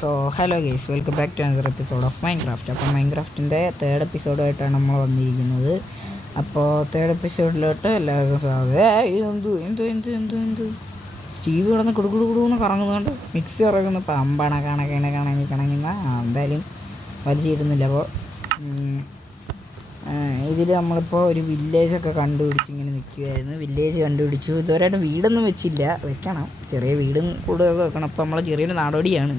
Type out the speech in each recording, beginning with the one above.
So hello guys, welcome back to another episode of Minecraft. അപ്പോൾ മൈൻക്രാഫ്റ്റിൻ്റെ third എപ്പിസോഡായിട്ടാണ് നമ്മൾ വന്നിരിക്കുന്നത്. അപ്പോൾ തേർഡ് എപ്പിസോഡിലോട്ട് എല്ലാവർക്കും എന്ത് സ്റ്റീവ് കിടന്ന് കുടുകുടുകുടുന്ന് കറങ്ങുന്നുണ്ട്. മിക്സി ഇറങ്ങുന്നു പമ്പണ കണങ്ങുന്ന എന്തായാലും വലിച്ചിടുന്നില്ല. അപ്പോൾ ഇതിൽ നമ്മളിപ്പോൾ ഒരു വില്ലേജൊക്കെ കണ്ടുപിടിച്ച് ഇങ്ങനെ നിൽക്കുകയായിരുന്നു. വില്ലേജ് കണ്ടുപിടിച്ചു. ഇതുവരെയായിട്ട് വീടൊന്നും വെച്ചില്ല, വെക്കണം. ചെറിയ വീടും കൂടുതലൊക്കെ വെക്കണം. അപ്പോൾ നമ്മൾ ചെറിയൊരു നാടോടിയാണ്.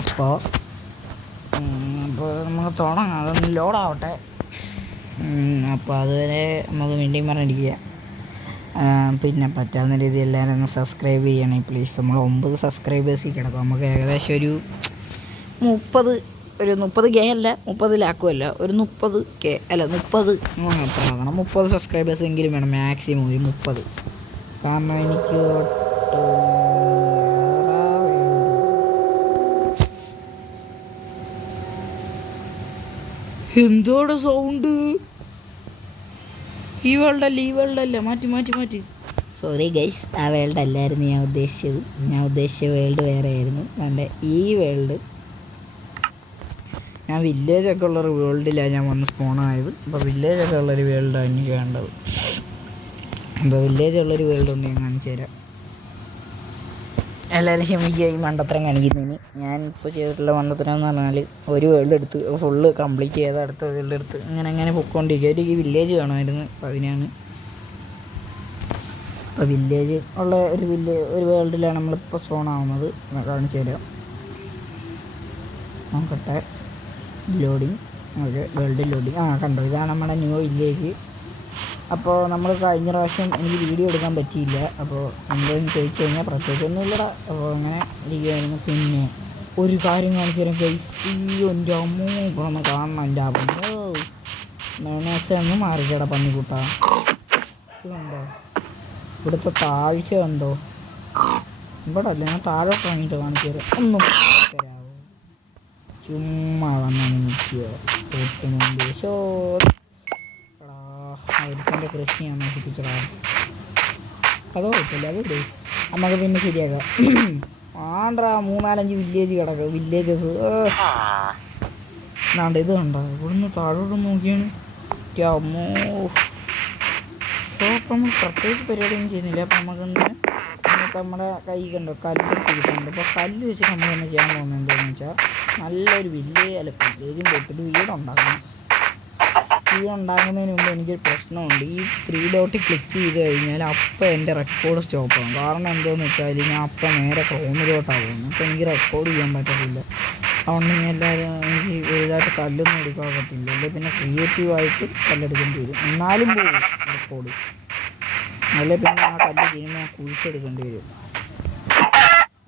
അപ്പോൾ നമുക്ക് തുടങ്ങാം. അതൊന്ന് ലോഡാവട്ടെ. അപ്പോൾ അതുവരെ നമുക്ക് വേണ്ടിയും പറഞ്ഞിരിക്കുക. പിന്നെ പറ്റാവുന്ന രീതിയിൽ എല്ലാവരും ഒന്ന് സബ്സ്ക്രൈബ് ചെയ്യണേ പ്ലീസ്. നമ്മൾ 9 സബ്സ്ക്രൈബേഴ്സിൽ കിടക്കും. നമുക്ക് ഏകദേശം ഒരു 30K അല്ല, 30 ലാക്കുമല്ല, ഒരു 30K അല്ല 30 എത്ര ആകണം. 30 സബ്സ്ക്രൈബേഴ്സ് എങ്കിലും വേണം, മാക്സിമം ഒരു 30. കാരണം എനിക്ക് എന്തോടെ സൗണ്ട്. ഈ വേൾഡല്ല മാറ്റി. സോറി ഗൈസ്, ആ വേൾഡ് അല്ലായിരുന്നു ഞാൻ ഉദ്ദേശിച്ച വേൾഡ് വേറെ ആയിരുന്നു. അതുകൊണ്ട് ഈ വേൾഡ് ഞാൻ വില്ലേജൊക്കെ ഉള്ളൊരു വേൾഡിലാണ് ഞാൻ വന്ന് സ്പോണായത്. അപ്പോൾ വില്ലേജൊക്കെ ഉള്ളൊരു വേൾഡാണ് എനിക്ക് വേണ്ടത്. അപ്പോൾ വില്ലേജ് ഉള്ളൊരു വേൾഡ് ഉണ്ട്, ഞാൻ കാണിച്ചു തരാം. എല്ലാവരും ക്ഷമിക്കുക ഈ മണ്ടത്തരം കാണിക്കുന്നതിന്. ഞാനിപ്പോൾ ചെയ്തിട്ടുള്ള മണ്ടത്തരം എന്ന് പറഞ്ഞാൽ ഒരു വേൾഡ് എടുത്ത് ഫുള്ള് കംപ്ലീറ്റ് ചെയ്ത് അടുത്ത വേൾഡ് എടുത്ത് അങ്ങനെ പൊയ്ക്കൊണ്ടിരിക്കുക. എനിക്ക് ഈ വില്ലേജ് വേണമായിരുന്നു. അപ്പോൾ അതിനാണ് ഇപ്പോൾ വില്ലേജ് ഉള്ള ഒരു വേൾഡിലാണ് നമ്മളിപ്പോൾ സ്പോൺ ആവുന്നത്. കാണിച്ചു തരാം, നോക്കട്ടെ. Loading, world loading. കണ്ടോ, ഇതാണ് നമ്മുടെ ന്യൂ വില്ലേജ്. അപ്പോൾ നമ്മൾ കഴിഞ്ഞ പ്രാവശ്യം എനിക്ക് വീഡിയോ എടുക്കാൻ പറ്റിയില്ല. അപ്പോൾ എന്താണെന്ന് ചോദിച്ചു കഴിഞ്ഞാൽ പ്രത്യേകിച്ചൊന്നും ഇല്ലടാ. അപ്പോൾ അങ്ങനെ ഇരിക്കുകയായിരുന്നു. പിന്നെ ഒരു കാര്യം കാണിച്ചു തരാം ഗൈസ്. എൻ്റെ അമ്മോ, ഇപ്പോൾ ഒന്ന് കാണണം. എൻ്റെ അമ്മോ, ഒന്ന് മാറിക്കട പന്നിക്കൂട്ടാ. ഇത് കണ്ടോ, ഇവിടുത്തെ താഴ്ച കണ്ടോ. ഇവിടെ അല്ല, ഞാൻ താഴോട്ട് വാങ്ങിയിട്ട് കാണിച്ചു തരാം. ഒന്നും തരാമോ? ചുമ്മാ വന്നാണ് നിൽക്കുക. ഒരുത്തൻ്റെ കൃഷി ഞാൻ നശിപ്പിച്ചടാ. അതോ കുഴപ്പമില്ല, അതിവിടെ നമുക്ക് പിന്നെ ശരിയാക്കാം. 3-4-5 വില്ലേജ് കിടക്കുക. വില്ലേജസ് എന്നാണ്ട് ഇത് കണ്ടോ. ഇവിടുന്ന് താഴോട്ട് നോക്കിയാണ്. അമ്മോ. സോ അപ്പം നമ്മൾ പ്രത്യേകിച്ച് പരിപാടിയൊന്നും ചെയ്യുന്നില്ല. അപ്പം നമുക്കൊന്ന് നമ്മുടെ കൈ കണ്ടോ കല്ലെടുത്ത് കിട്ടുന്നുണ്ട്. അപ്പോൾ കല്ല് വെച്ചിട്ട് നമ്മൾ തന്നെ ചെയ്യാൻ പോകുന്നത് എന്താണെന്ന് വെച്ചാൽ നല്ലൊരു വില്ലേജും പോയിട്ടൊരു വീടുണ്ടാക്കണം. വീടുണ്ടാക്കുന്നതിന് മുമ്പ് എനിക്കൊരു പ്രശ്നമുണ്ട്. ഈ 3 ഡോട്ട് ക്ലിക്ക് ചെയ്ത് കഴിഞ്ഞാൽ അപ്പം എൻ്റെ റെക്കോർഡ് സ്റ്റോപ്പാകും. കാരണം എന്താണെന്ന് വെച്ചാൽ ഞാൻ അപ്പം നേരെ ക്രോമിലോട്ടാണ് പോകുന്നത്. അപ്പോൾ എനിക്ക് റെക്കോർഡ് ചെയ്യാൻ പറ്റത്തില്ല. അതുകൊണ്ട് എല്ലാവരും എനിക്ക് വലുതായിട്ട് കല്ലൊന്നും എടുക്കാൻ പറ്റില്ല. അല്ലെങ്കിൽ പിന്നെ ക്രിയേറ്റീവായിട്ട് കല്ലെടുക്കേണ്ടി വരും. എന്നാലും പോകും റെക്കോർഡ്. അല്ലെ പിന്നെ ആ കല്ല് ചെയ്യുമ്പോൾ കുഴിച്ചെടുക്കേണ്ടി വരും.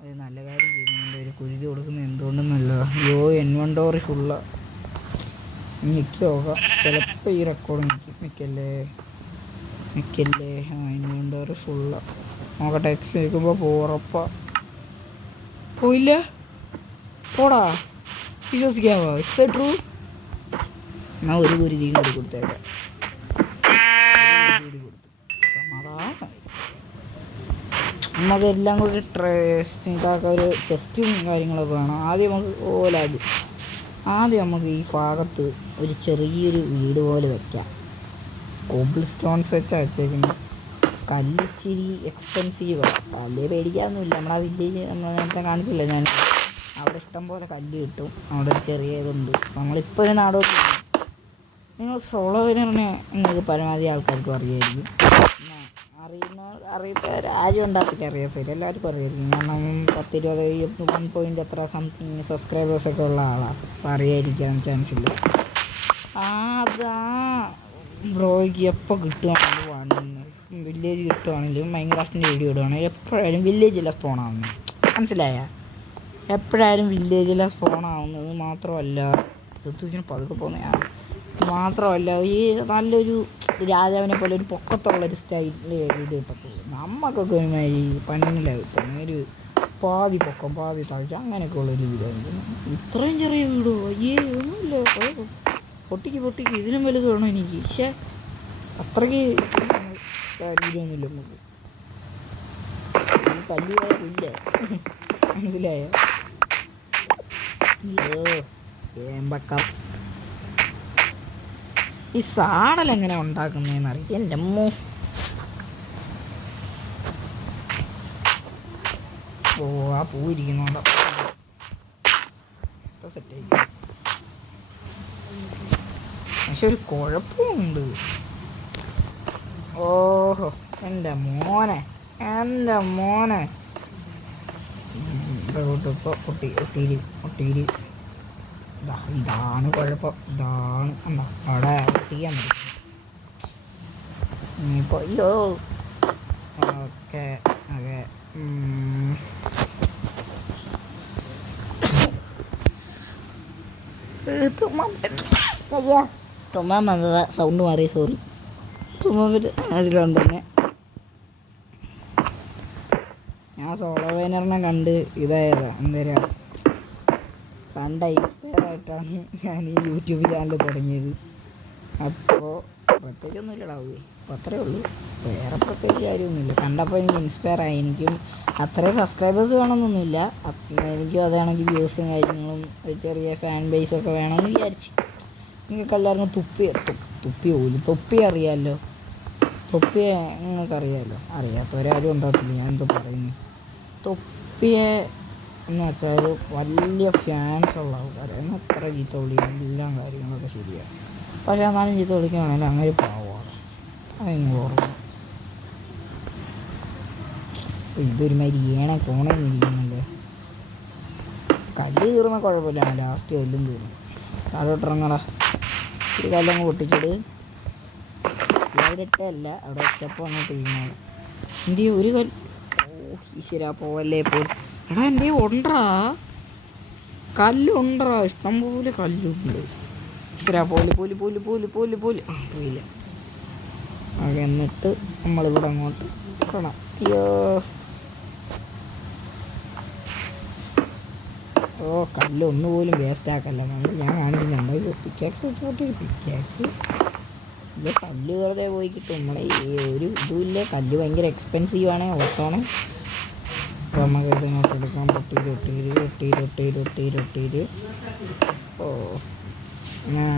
അത് നല്ല കാര്യം ചെയ്യുന്നുണ്ട്. ഒരു കുരുതി കൊടുക്കുന്നത് എന്തുകൊണ്ടും നല്ലതാണ്. ഇൻവെൻ്ററി ഫുള്ള് ഞെക്കി നോക്കാം. ചിലപ്പോൾ ഈ റെക്കോർഡ് നിൽക്കല്ലേ. ഇൻവെൻ്ററി ഫുള്ള് നോക്കട്ടെ. എക്സ് നിൽക്കുമ്പോൾ പോറപ്പ പോയില്ല. പോടാ, വിശ്വസിക്കാമോ? It's true. എന്നാൽ ഒരു കുരുതിയും കൂടി കൊടുത്തേക്കാം. നമുക്ക് എല്ലാം കൂടി ഇതാക്കാൻ ഒരു ചെസ്റ്റും കാര്യങ്ങളൊക്കെ വേണം. ആദ്യം നമുക്ക് ഈ ഭാഗത്ത് ഒരു ചെറിയൊരു വീട് പോലെ വെക്കാം. കോബിൾ സ്റ്റോൺസ് വെച്ചേക്കുന്നത്. കല്ലിച്ചിരി എക്സ്പെൻസീവാണ്. കല്ല് പേടിക്കാനൊന്നുമില്ല. നമ്മുടെ വില്ലേജ് നമ്മൾ നേരത്തെ കാണിച്ചില്ല ഞാൻ. അവിടെ ഇഷ്ടം പോലെ കല്ല് കിട്ടും. അവിടെ ഒരു ചെറിയ ഇതുണ്ട്. നമ്മളിപ്പോൾ ഒരു നാടോട്ട് നിങ്ങൾ സോളോ വിനറിനെ നിങ്ങൾക്ക് പരമാവധി ആൾക്കാർക്കും അറിയായിരിക്കും. അറിയാത്തവർ ആരും ഉണ്ടാക്കിയിട്ട് അറിയത്തില്ല, എല്ലാവർക്കും അറിയായിരിക്കും. കാരണം 10-20 1 എത്ര സംതിങ് സബ്സ്ക്രൈബേഴ്സൊക്കെ ഉള്ള ആളാണ്. അപ്പോൾ അറിയാതിരിക്കാൻ ചാൻസ് ഇല്ല. ബ്രോയ്ക്ക് എപ്പോൾ കിട്ടുവാണെങ്കിലും വില്ലേജ് കിട്ടുവാണെങ്കിലും മൈൻക്രാഫ്റ്റിൻ്റെ വീഡിയോ ഇടുവാണെങ്കിൽ എപ്പോഴായാലും വില്ലേജിലെ സ്പോണാവുന്നത്. മനസ്സിലായ? എപ്പോഴായാലും വില്ലേജിലെ സ്പോണാവുന്നത് മാത്രമല്ല പതുക്കെ പോകുന്നതാണ്. മാത്രമല്ല ഈ നല്ലൊരു രാജാവിനെ പോലെ ഒരു പൊക്കത്തുള്ളൊരു സ്റ്റൈലിൽ വീഡിയോ കിട്ടത്തുള്ളൂ. നമുക്കൊക്കെ ഒരുമാതിരി പണിയിലായി ഒരു പാതി പൊക്കം പാതി താഴ്ച അങ്ങനെയൊക്കെ ഉള്ളൊരു വീഡിയോ. ഇത്രയും ചെറിയ വീടോ? ഒന്നുമില്ല, പൊട്ടിക്ക് ഇതിനും വലുത് വേണം എനിക്ക്. പക്ഷേ അത്രയ്ക്ക് വീഡിയോ ഒന്നുമില്ല നമുക്ക്. കല്ല് വേറില്ല, മനസ്സിലായോ? അയ്യോ ഏമ്പക്കം. ഈ സാഡൽ എങ്ങനെ ഉണ്ടാക്കുന്നതെന്ന് അറിയാം. എൻ്റെ അമ്മോ. ഓ ആ പൂ ഇരിക്കുന്നുണ്ടോ സെറ്റായിരിക്കും. പക്ഷെ ഒരു കുഴപ്പമുണ്ട്. ഓഹോ എൻ്റെ മോനെ ഇപ്പോൾ ഒട്ടിയിൽ ഇതാണ് കുഴപ്പം. ഇതാണ് എന്താ അവിടെ ഒട്ടിക്കാൻ പറ്റും. ഇനിയിപ്പോൾ അയ്യോ ഓക്കെ ഓക്കെ. തുമ്മാൻ വന്നതാ. സൗണ്ട് മാറി, സോറി. തുമ്മാൻ അതിലുണ്ട് തന്നെ. ഞാൻ സോളോ വേനറിനെ കണ്ട് ഇതായതാ. എന്തേരാ കണ്ട ഇൻസ്പയർ ആയിട്ടാണ് ഞാൻ ഈ യൂട്യൂബ് ചാനൽ തുടങ്ങിയത്. അപ്പോൾ പ്രത്യേകിച്ചൊന്നും ഇല്ലടാവേ. അപ്പോൾ അത്രയേ ഉള്ളൂ. വേറെ പ്രത്യേകിച്ച് കാര്യമൊന്നുമില്ല. കണ്ടപ്പോൾ എനിക്ക് ഇൻസ്പയർ ആയി. എനിക്കും അത്രയും സബ്സ്ക്രൈബേഴ്സ് വേണമെന്നൊന്നുമില്ല. എനിക്കും അതാണെങ്കിൽ വ്യൂസും കാര്യങ്ങളും ഒരു ചെറിയ ഫാൻ ബേസൊക്കെ വേണമെന്ന് വിചാരിച്ച്. നിങ്ങൾക്ക് എല്ലാവർക്കും തൊപ്പി പോലും തൊപ്പി അറിയാമല്ലോ. തൊപ്പിയെ നിങ്ങൾക്കറിയാമല്ലോ. അറിയാത്തവരാരും ഉണ്ടാകത്തില്ല. ഞാൻ എന്തോ പറയുന്നു. തൊപ്പിയെ എന്ന് വെച്ചാൽ വലിയ ഫാൻസ് ഉള്ള ആൾക്കാരാണ്. അത്ര ചീത്ത വിളിയും എല്ലാം കാര്യങ്ങളൊക്കെ ശരിയാണ്. പക്ഷേ എന്നാലും ചീത്ത വിളിക്കുകയാണെങ്കിൽ അങ്ങനെ പാവമാണ്. അതെങ്ങനെ ഓർമ്മ. ഇതൊരുമാതിരി കോണേന്ന് ഇരിക്കുന്നുണ്ട്. കല്ല് തീർന്ന കുഴപ്പമില്ല. ലാസ്റ്റ് കല്ലും തീർന്നു. താഴോട്ടിറങ്ങടാ. ഒരു കല്ലങ്ങ് പൊട്ടിച്ചിട്ട് അവിടെ ഇട്ടല്ല, അവിടെ വെച്ചപ്പോൾ അങ്ങോട്ട് വീണാണ്. എൻ്റെ ഒരു കല്ല്. ഓ ഈശ്വരാ പോവല്ലേ പോലും. എടാ എൻ്റെ ഉണ്ടറാ കല്ലുണ്ടറാ. ഇഷ്ടംപോലെ കല്ലുണ്ട്. ഈശ്വരാ പോല് പോയില്ല. ആകെ എന്നിട്ട് നമ്മളിവിടെ അങ്ങോട്ട് കാണാം. അയ്യോ ഓ കല്ലൊന്നുപോലും വേസ്റ്റ് ആക്കല്ല. ഞാൻ കാണിക്കുന്നുണ്ട്. പിക്കാക്സ് വെച്ചോട്ട് പിക്കാക്സ് ഇത് കല്ല് വെറുതെ പോയി കിട്ടും. നമ്മളെ ഒരു ഇതുമില്ല. കല്ല് ഭയങ്കര എക്സ്പെൻസീവാണ്. ഓർത്താണ്. അപ്പോൾ നമുക്ക് ഇത് ഇങ്ങോട്ട് എടുക്കാം. ഒട്ടിയിൽ. ഓ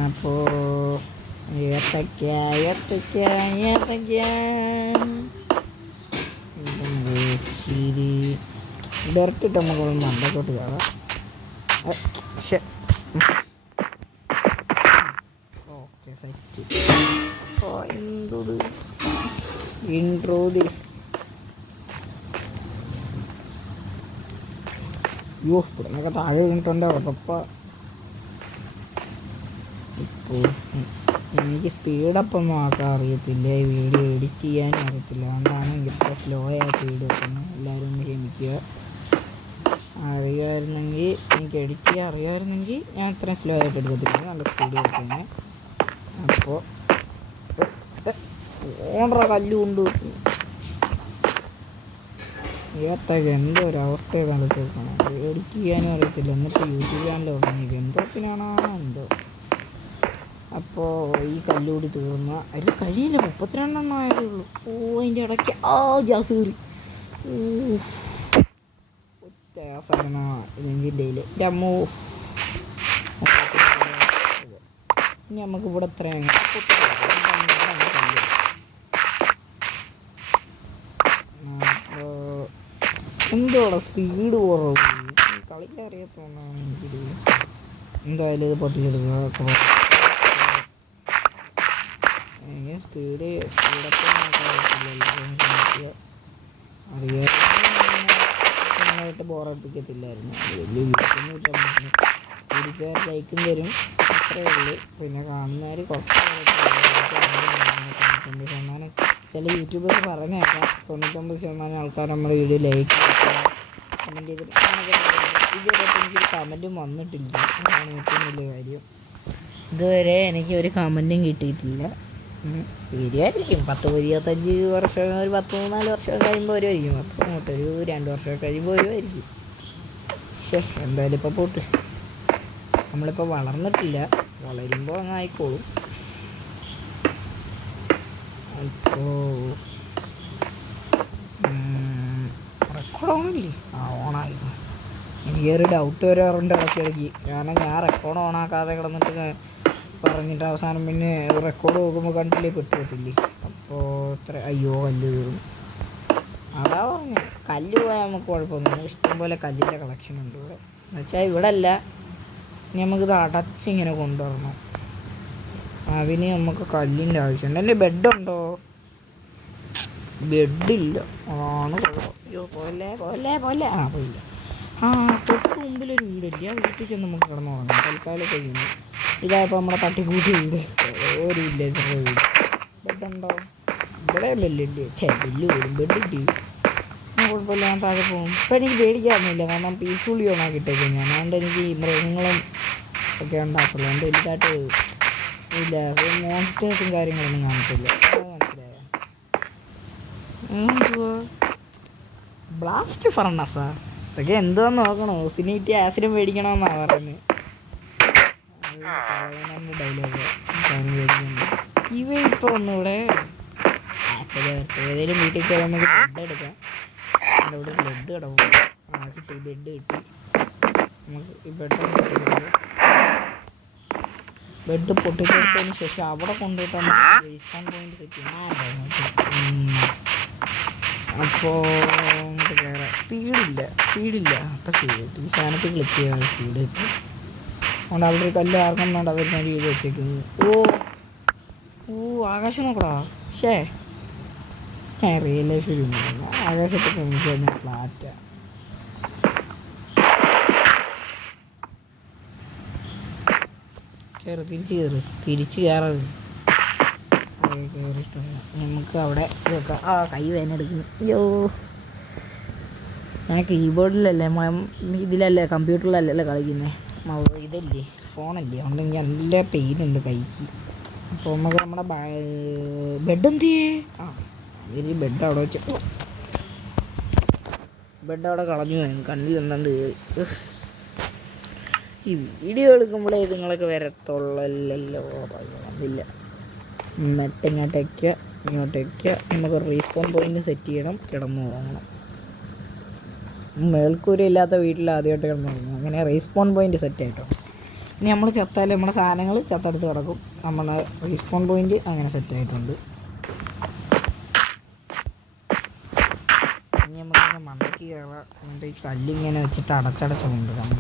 അപ്പോൾ ഏത്തക്ക ശരി ഡയറക്റ്റ് ഇട്ട് നമുക്ക് മണ്ടക്കോട്ട് കാണാം. Okay set. ഇൻട്രോദി യോ ഇവിടെ നിന്നൊക്കെ താഴെ വീണിട്ടുണ്ട് ഉറപ്പാ. ഇപ്പോൾ എനിക്ക് സ്പീഡപ്പൊന്നും ആക്കാൻ അറിയത്തില്ല. ഈ വീഡിയോ എഡിറ്റ് ചെയ്യാനും അറിയത്തില്ല. അതുകൊണ്ടാണ് ഇത്ര സ്ലോ ആയിട്ട് വീഡിയോ വെക്കുന്നത്. എല്ലാവരും ഒന്ന് ക്ഷമിക്കുക. അറിയുമായിരുന്നെങ്കിൽ എനിക്ക് എഡിറ്റ് ചെയ്യാൻ അറിയുമായിരുന്നെങ്കിൽ ഞാൻ ഇത്രയും സ്ലോ ആയിട്ട് എടുക്കത്തില്ല. നല്ല സ്പീഡ് വെക്കുന്നത്. അപ്പോൾ ഓണറ കല്ലുകൊണ്ട് ഏത്തൊക്കെ എന്തോ ഒരവസ്ഥ നടത്തി വെക്കണം. എഡിറ്റ് ചെയ്യാനും അറിയത്തില്ല. എന്നിട്ട് യൂട്യൂബ് ചാനൽ തുടങ്ങി എന്തോത്തിനാണോ എന്തോ. അപ്പോൾ ഈ കല്ലുകൂടി തീർന്ന അതിൽ കഴിയില്ല. 32 ആയതേ ഉള്ളൂ. ഓ അതിൻ്റെ ഇടയ്ക്ക് ഗ്യാസ് കയറി. ഒറ്റ ഗ്യാസായിരുന്നു നെഞ്ചിൻ്റെ കയ്യിൽ. എൻ്റെ അമ്മോ. ഇനി നമുക്ക് ഇവിടെ എത്രയാണ് എന്തോടെ സ്പീഡ് കുറവ്. കളിക്കാൻ അറിയാത്തതുകൊണ്ടാണ് എനിക്കിത്. എന്തായാലും ഇത് പൊട്ടിച്ചെടുക്കുക. സ്പീഡൊക്കെ അറിയാമായിട്ട് ബോറടിപ്പിക്കത്തില്ലായിരുന്നു. വലിയ വീട്ടൊന്നും ഒരുപാട് ലൈക്കും തരും. അത്രയേ ഉള്ളൂ. പിന്നെ കാണുന്നവർ കുറച്ച് 90%. ചില യൂട്യൂബേഴ്സ് പറഞ്ഞേക്കാം 99% ആൾക്കാർ നമ്മുടെ വീഡിയോ ലൈക്ക് കമൻറ്റ് ചെയ്തിട്ട് ഇതുവരെ എനിക്കൊരു കമൻറ്റും വന്നിട്ടില്ല. അതാണ് ഏറ്റവും വലിയ കാര്യം. ഇതുവരെ എനിക്ക് ഒരു കമൻറ്റും കിട്ടിയിട്ടില്ല. വരുമായിരിക്കും 10-25 വർഷം, ഒരു 13-14 വർഷം കഴിയുമ്പോൾ വരുമായിരിക്കും. അപ്പോൾ അങ്ങോട്ടൊരു 2 വർഷം കഴിയുമ്പോൾ വരുമായിരിക്കും. എന്തായാലും ഇപ്പോൾ പോട്ട്. നമ്മളിപ്പോൾ വളർന്നിട്ടില്ല. വളരുമ്പോൾ അങ്ങ് ആയിക്കോളും. അപ്പോൾ റെക്കോർഡ് ഓണല്ലേ? ഓണായിരുന്നു. ഈ ഒരു ഡൗട്ട് വരാറുണ്ട് ഇടയ്ക്കിടയ്ക്ക്. കാരണം ഞാൻ റെക്കോർഡ് ഓണാക്കാതെ കിടന്നിട്ട് പറഞ്ഞിട്ട് അവസാനം പിന്നെ റെക്കോർഡ് നോക്കുമ്പോൾ കണ്ടില്ലേ പെട്ടുപോകത്തില്ലേ. അപ്പോൾ ഇത്ര അയ്യോ കല്ല് കയറും. അതാ പറഞ്ഞു കല്ല് പോയാൽ നമുക്ക് കുഴപ്പമൊന്നുമില്ല. ഇഷ്ടംപോലെ കല്ലിൻ്റെ കളക്ഷൻ ഉണ്ട് ഇവിടെ. എന്നുവെച്ചാൽ ഇവിടെ അല്ല, ഇനി നമുക്കിത് അടച്ചിങ്ങനെ കൊണ്ടുവരണം. അതിന് നമുക്ക് കല്ലിൻ്റെ ആവശ്യമുണ്ട്. എൻ്റെ ബെഡുണ്ടോ? ബെഡില്ല, അതാണ് കുഴപ്പം. അയ്യോ പോലെ പോലെ പോലെ ആ പോയില്ല. തൊട്ട് മുമ്പിലൊരു വീടില്ല, ആ വീട്ടിൽ ചെന്ന് നമുക്ക് കിടന്നു തുടങ്ങാം. തൽക്കാലം കഴിയുന്നു. ഇതായപ്പോൾ നമ്മുടെ തട്ടിക്കൂട്ടി വീട്, ഒരു വില്ലേജറുടെ വീട്. ബെഡുണ്ടോ? ഇവിടെ ബെല്ലില്ല. ബെല്ല് വരും, ബെഡിട്ട് കുഴപ്പമില്ല. ഞാൻ താഴെ പോകും. ഇപ്പം എനിക്ക് പേടിക്കാറുന്നില്ല, കാരണം പീസ്ഫുള്ളി ഓണാക്കിയിട്ടേക്ക് ഞാൻ. അതുകൊണ്ട് എനിക്ക് മൃഗങ്ങളും ഒക്കെ ഉണ്ടാക്കുള്ളൂ. എൻ്റെ വലുതായിട്ട് ഇല്ല മോൺസ്റ്റേഴ്സും കാര്യങ്ങളൊന്നും കാണിച്ചില്ല. മനസ്സിലായോ? ബ്ലാസ്റ്റ് ഫർണസാ? ഇതൊക്കെ എന്തുവാന്ന് നോക്കണോ? സിനിറ്റി ആസിഡും മേടിക്കണമെന്നാണ് പറയുന്നത്. ഡയലോഗ് ഇവ ഇപ്പോൾ ഒന്നുകൂടെ ഏതെങ്കിലും വീട്ടിൽ കയറി നമുക്ക് ബ്ലഡ് എടുക്കാം. അവിടെ ഇവിടെ ബ്ലഡ് കിടക്കും. കിട്ടി, ബെഡ് കിട്ടി നമുക്ക്. ഈ ബെഡ് പൊട്ടിച്ചെടുത്തതിന് ശേഷം അവിടെ കൊണ്ടുപോയിട്ട് നമുക്ക് റീസ്പോൺ പോയിന്റ് സെറ്റ് ചെയ്യണം. അപ്പോൾ നമുക്ക് കയറാം. സ്പീഡില്ല. അപ്പം സ്പീഡ് ഈ സാധനത്തിൽ ക്ലിക്ക് ചെയ്യാൻ സ്പീഡ് കിട്ടും. അതുകൊണ്ട് അവിടെ ഒരു കല്ല് ആർക്കും വേണ്ട, അതൊരു കാര്യം ചെയ്ത് വെച്ചേക്കുന്നത്. ആകാശം നോക്കടാ. ഞാൻ റിയൽ ലൈഫിൽ ആകാശത്തൊക്കെ എനിക്ക് തന്നെ ഫ്ലാറ്റാണ്. തിരിച്ച് കയറത് കയറിയിട്ടുണ്ട്. നമുക്ക് അവിടെ വെക്കാം. കൈ വേനെടുക്കുന്നു. അയ്യോ, ഞാൻ കീബോർഡിലല്ലേ ഇതിലല്ലേ കമ്പ്യൂട്ടറിലല്ലേ കളിക്കുന്നത്. ഇതല്ലേ ഫോണല്ലേ, അതുകൊണ്ട് എനിക്ക് നല്ല പെയിനുണ്ട് കൈക്ക്. അപ്പോൾ നമുക്ക് നമ്മുടെ ബെഡ് എന്ത് ചെയ്യേ? ഇതിന് ബെഡ് അവിടെ വെച്ച് ബെഡ് അവിടെ കളഞ്ഞു. കണ്ണിൽ എന്താണ്ട് കയറി. ഈ വീഡിയോ എടുക്കുമ്പോഴേ ഇതുങ്ങളൊക്കെ വരത്തുള്ളല്ലോ. ഇല്ല, ഇങ്ങോട്ടേക്ക് നമുക്ക് റീസ്പോൺ പോയിന്റ് സെറ്റ് ചെയ്യണം. കിടന്നു പോകണം. മേൽക്കൂര ഇല്ലാത്ത വീട്ടിൽ ആദ്യമായിട്ട് കിടന്നു തുടങ്ങും. അങ്ങനെ റീസ്പോൺ പോയിന്റ് സെറ്റ് ആയിട്ടോ. ഇനി നമ്മൾ ചത്താൽ നമ്മുടെ സാധനങ്ങൾ ചത്തെടുത്ത് കിടക്കും. നമ്മുടെ റീസ്പോൺ പോയിന്റ് അങ്ങനെ സെറ്റ് ആയിട്ടുണ്ട്. ഇനി നമുക്കിങ്ങനെ മണ്ടയ്ക്ക് കയറാം. എന്നിട്ട് ഈ കല്ലിങ്ങനെ വെച്ചിട്ട് അടച്ചടച്ച് കൊണ്ടുവരാം.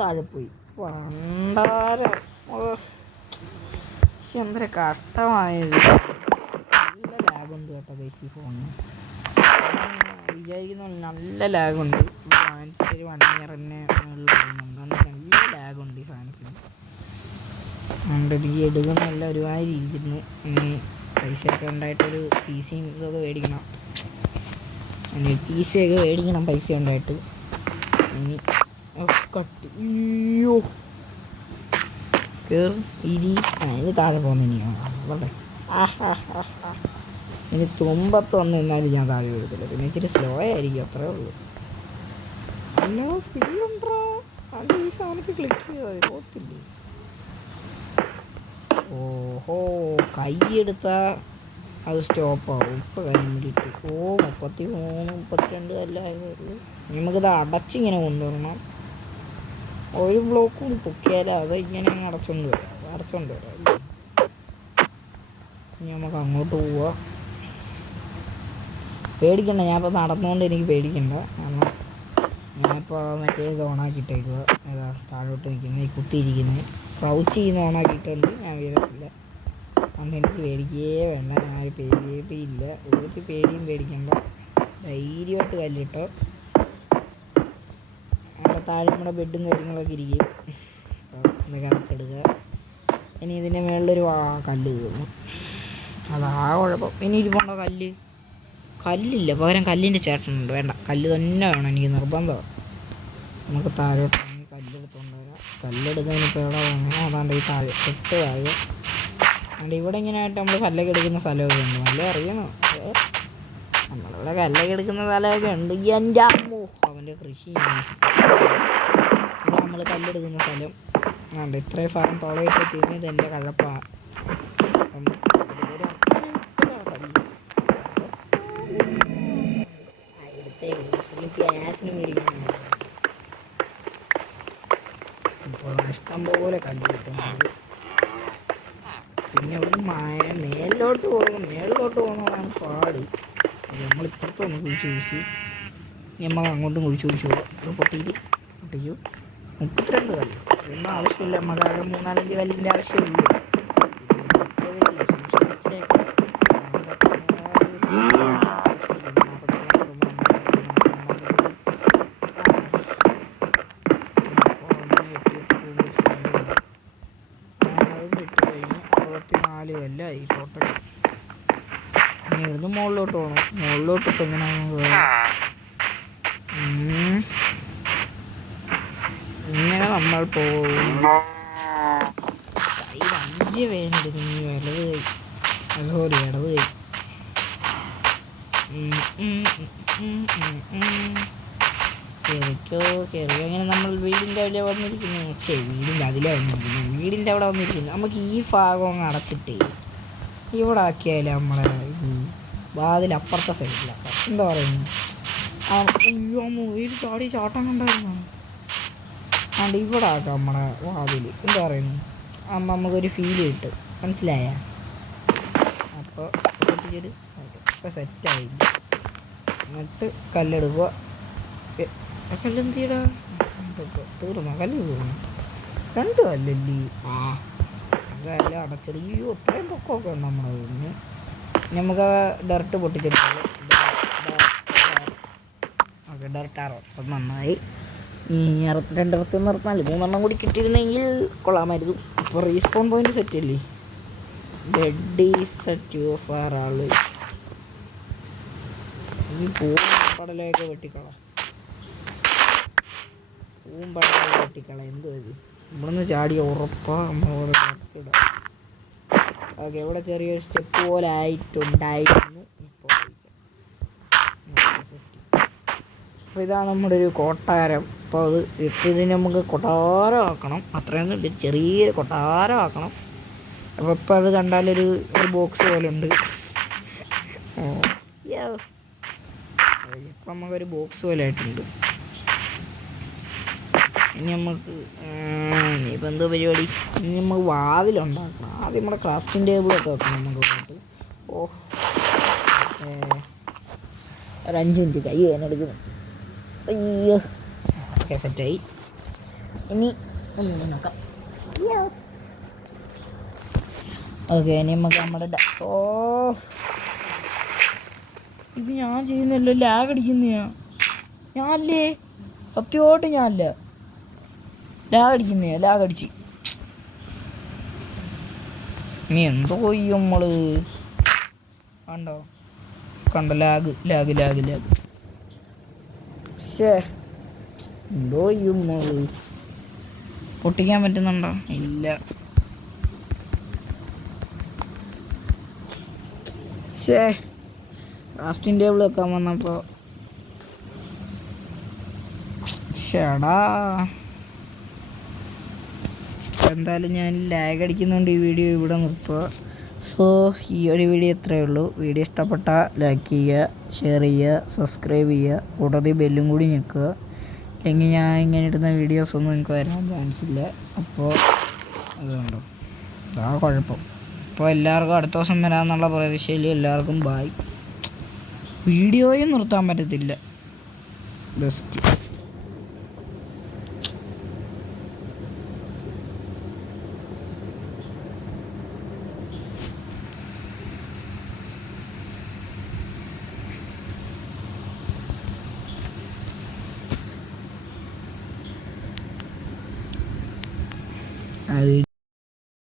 താഴെ പോയി പണ്ടാരം. പക്ഷെ എന്തൊരു കഷ്ടമായത്. നല്ല ലാഗുണ്ട് കേട്ടോ ഈ ഫോണിന്. വിചാരിക്കുന്ന നല്ല ലാഗുണ്ട്. ഒരു 1 ഇയർ തന്നെ തോന്നുന്നുണ്ട്. നല്ല ലാഗുണ്ട് ഈ സാധനത്തിന്. അതുകൊണ്ട് എനിക്ക് എടുക്കുന്നതല്ല ഒരുമാതിരി ഇരിക്കുന്നു. ഇനി പൈസ ഒക്കെ ഉണ്ടായിട്ടൊരു പി സിയും ഇതൊക്കെ മേടിക്കണം. പൈസ ഉണ്ടായിട്ട്. ഇനി അയ്യോ കയറും ഇനി താഴെ പോകുന്ന ഇനിയാണ്. ഇനി തുമ്പത്ത് വന്ന് നിന്നാലും ഞാൻ താഴെ വീഴത്തില്ല. പിന്നെ ഇച്ചിരി സ്ലോ ആയിരിക്കും, അത്രേ ഉള്ളൂ. നല്ല സ്പീഡുണ്ടോ? അത് ഈ സാധനത്തിൽ ക്ലിക്ക് ചെയ്താൽ പോകത്തില്ലേ? ഓഹോ, കൈയെടുത്താൽ അത് സ്റ്റോപ്പാവും. ഇപ്പോൾ കഴിഞ്ഞിട്ട് 33 32 അല്ലായതേ. നമുക്കിത് അടച്ചിങ്ങനെ കൊണ്ടുവരണം. ഒരു ബ്ലോക്ക് കൂടി പൊക്കിയാലും അത് ഇങ്ങനെ അടച്ചുകൊണ്ട് വരാം. ഇനി നമുക്ക് അങ്ങോട്ട് പോവാം. പേടിക്കണ്ട, ഞാനിപ്പോൾ നടന്നുകൊണ്ട് എനിക്ക് പേടിക്കണ്ട. കാരണം ഞാനിപ്പോൾ മറ്റേ ഇത് ഓണാക്കിയിട്ടേക്കുക. ഏതാ താഴോട്ട് നിൽക്കുന്നത്, ഈ കുത്തിയിരിക്കുന്നത് ക്രൗച്ച് ചെയ്യുന്ന ഓണാക്കിയിട്ടുണ്ട്. ഞാൻ വീഴത്തില്ല. അതുകൊണ്ട് എനിക്ക് പേടിക്കുകയേ വേണ്ട. ഞാനൊരു പേടിയില്ല. ഒരു പേടിയും പേടിക്കണ്ട. ധൈര്യമായിട്ട് കല്ലിട്ടോ. അവിടെ താഴെ നമ്മുടെ ബെഡും കാര്യങ്ങളൊക്കെ ഇരിക്കും. ഇതൊക്കെ അടച്ചെടുക്കുക. ഇനി ഇതിൻ്റെ മുകളിലൊരു കല്ല് കയറുന്നു. അതാ കുഴപ്പം. ഇനി ഇരിപ്പുണ്ടോ കല്ലില്ല, പകരം കല്ലിൻ്റെ ചേട്ടനുണ്ട്. വേണ്ട, കല്ല് തന്നെ വേണം, എനിക്ക് നിർബന്ധമാണ്. നമുക്ക് താഴോട്ട് കല്ലെടുത്തുകൊണ്ട് വരാം. കല്ലെടുക്കുന്നതിന് ഇപ്പോൾ എവിടെ പോകുന്നത്? അതാണ്ട് ഈ താഴെ താഴെ. അതുകൊണ്ട് ഇവിടെ ഇങ്ങനെയായിട്ട് നമ്മൾ കല്ലൊക്കെ എടുക്കുന്ന സ്ഥലമൊക്കെ ഉണ്ട്. നല്ല അറിയണം, നമ്മളിവിടെ കല്ലൊക്കെ എടുക്കുന്ന സ്ഥലമൊക്കെ ഉണ്ട്. എൻ്റെ അമ്മോ, അവൻ്റെ കൃഷി. ഇത് നമ്മൾ കല്ലെടുക്കുന്ന സ്ഥലം. ആണ്ട് ഇത്രയും ഭാഗം തുളയിട്ട് തിരിഞ്ഞത് എൻ്റെ കഴപ്പാണ്. ഗ്യാസിന് മേടിക്കുന്നു ഇപ്പോൾ ഇഷ്ടം പോലെ കണ്ടു കിട്ടുന്നത്. പിന്നെ അവിടെ മേലിലോട്ട് പോകണമെന്നാണ് പാട്. നമ്മളിപ്പുറത്തൊന്ന് കുഴിച്ച് നമ്മൾ അങ്ങോട്ടും കുഴിച്ച് പോകും. പൊട്ടിച്ചു 32 കല്ല്. ഒന്നും ആവശ്യമില്ല, നമുക്കാകെ 3-4 കല്ലിൻ്റെ ആവശ്യമുള്ളൂ. കല്ലായി ടോട്ടൽ. ഇനി ഇവിടുന്ന് മുകളിലോട്ട് പോകണം. മുകളിലോട്ട് ഇപ്പം ഇങ്ങനെ നമ്മൾ പോകും. കൈ 5 വേണ്ടെടുക്കുന്നു. വലത് കൈ, സോറി ഇടത് കൈ. കയറിക്കോ. അങ്ങനെ നമ്മൾ വീടിൻ്റെ അവിടെ വന്നിരിക്കുന്നു. വീടിൻ്റെ അതിലെ വന്നിരിക്കുന്നു. വീടിൻ്റെ അവിടെ വന്നിരിക്കുന്നു. നമുക്ക് ഈ ഭാഗം അങ്ങ് അടച്ചിട്ട് ഇവിടെ ആക്കിയാലും നമ്മളെ വാതിൽ അപ്പുറത്തെ സൈഡിലാണ്. എന്താ പറയുന്നത്, അയ്യോ ഒരു ചാട്ടം കണ്ടായിരുന്നു. അതുകൊണ്ട് ഇവിടെ ആക്കാം നമ്മളെ വാതിൽ. എന്താ പറയുന്നു, നമുക്കൊരു ഫീല് കിട്ടും. മനസ്സിലായ? അപ്പോൾ പൊട്ടിച്ചൊരു ഇപ്പോൾ സെറ്റായി. എന്നിട്ട് കല്ലെടുക്കുക. കല്ലെന്തിടാ തീർന്നോ? കല്ല് തീർന്നു. 2 കല്ലല്ലേ? കല്ല് അടച്ചെടുക്കുകയോ അത്രയും പൊക്കമൊക്കെ ഉണ്ട് നമ്മുടെ വീടിന്. നമുക്ക് ഡയറക്റ്റ് പൊട്ടിച്ചെടുക്കുള്ളൂ. ഓക്കെ, ഡയറക്റ്റ് അപ്പം നന്നായി. 2 നിർത്താല് 3 കൂടി കിട്ടിയിരുന്നെങ്കിൽ കൊള്ളാമായിരുന്നു. ഇപ്പോൾ റീസ്പോൺ പോയിന്റ് സെറ്റ് അല്ലേ? Dead is set for always. ഈ പൂമ്പടലൊക്കെ വെട്ടിക്കളാം. എന്ത് ഇത് ഇവിടുന്ന് ചാടിയ ഉറപ്പാണ് നമ്മളോട് ഇടാം. ഓക്കെ, ഇവിടെ ചെറിയൊരു സ്റ്റെപ്പ് പോലെ ആയിട്ടുണ്ടായിരുന്നു. ഇപ്പോൾ അപ്പോൾ ഇതാണ് നമ്മുടെ ഒരു കൊട്ടാരം. അപ്പോൾ അത് ഇതിന് നമുക്ക് കൊട്ടാരം ആക്കണം. അത്രയൊന്നും ഇല്ല, ചെറിയൊരു കൊട്ടാരം ആക്കണം. അപ്പോൾ ഇപ്പം അത് കണ്ടാലൊരു ബോക്സ് പോലെ ഉണ്ട്. ഇപ്പം നമുക്കൊരു ബോക്സ് പോലെ ആയിട്ടുണ്ട്. ഇനി നമുക്ക് ഇനിയിപ്പോൾ എന്തോ പരിപാടി, ഇനി നമുക്ക് വാതിലുണ്ടാക്കണം. ആദ്യം നമ്മുടെ ക്രാഫ്റ്റിംഗ് ടേബിളൊക്കെ വെക്കണം നമുക്ക് പോയിട്ട്. ഒരു 5 മിനിറ്റ് കൈ വേനെടുക്കുന്നു. അയ്യോ, ഓക്കെ സെറ്റായി. ഇനി നോക്കാം. ഓക്കെ, ഇനി നമുക്ക് നമ്മുടെ ഇത് ഞാൻ ചെയ്യുന്നല്ലോ, ലാഗ് അടിക്കുന്നയാ. ഞാനല്ലേ, സത്യമായിട്ട് ഞാനല്ല, ലാഗ് അടിച്ച്. ഇനി എന്തോ ചെയ്യും നമ്മൾ? കണ്ടോ ലാഗ്. ശേ, എന്തോ ചെയ്യും നമ്മൾ? പൊട്ടിക്കാൻ പറ്റുന്നുണ്ടോ? ഇല്ല. ശേ, ക്രാഫ്റ്റിംഗ് ടേബിൾ വെക്കാൻ വന്നപ്പോൾ ചേടാ. എന്തായാലും ഞാൻ ലാഗ് അടിക്കുന്നതുകൊണ്ട് ഈ വീഡിയോ ഇവിടെ നിർത്തുക. സോ ഈ ഒരു വീഡിയോ ഇത്രയേ ഉള്ളൂ. വീഡിയോ ഇഷ്ടപ്പെട്ടാൽ ലൈക്ക് ചെയ്യുക, ഷെയർ ചെയ്യുക, സബ്സ്ക്രൈബ് ചെയ്യുക, കൂടാതെ ബെല്ലും കൂടി ഞെക്കുക. അല്ലെങ്കിൽ ഞാൻ ഇങ്ങനെ ഇടുന്ന വീഡിയോസൊന്നും നിങ്ങൾക്ക് വരാൻ ചാൻസ് ഇല്ല. അപ്പോൾ അതുകൊണ്ടോ അതാ കുഴപ്പം. അപ്പോൾ എല്ലാവർക്കും അടുത്ത ദിവസം വരാമെന്നുള്ള പ്രതീക്ഷയിൽ എല്ലാവർക്കും ബായ്. വീഡിയോയും നിർത്താൻ പറ്റത്തില്ല. ബെസ്റ്റ്.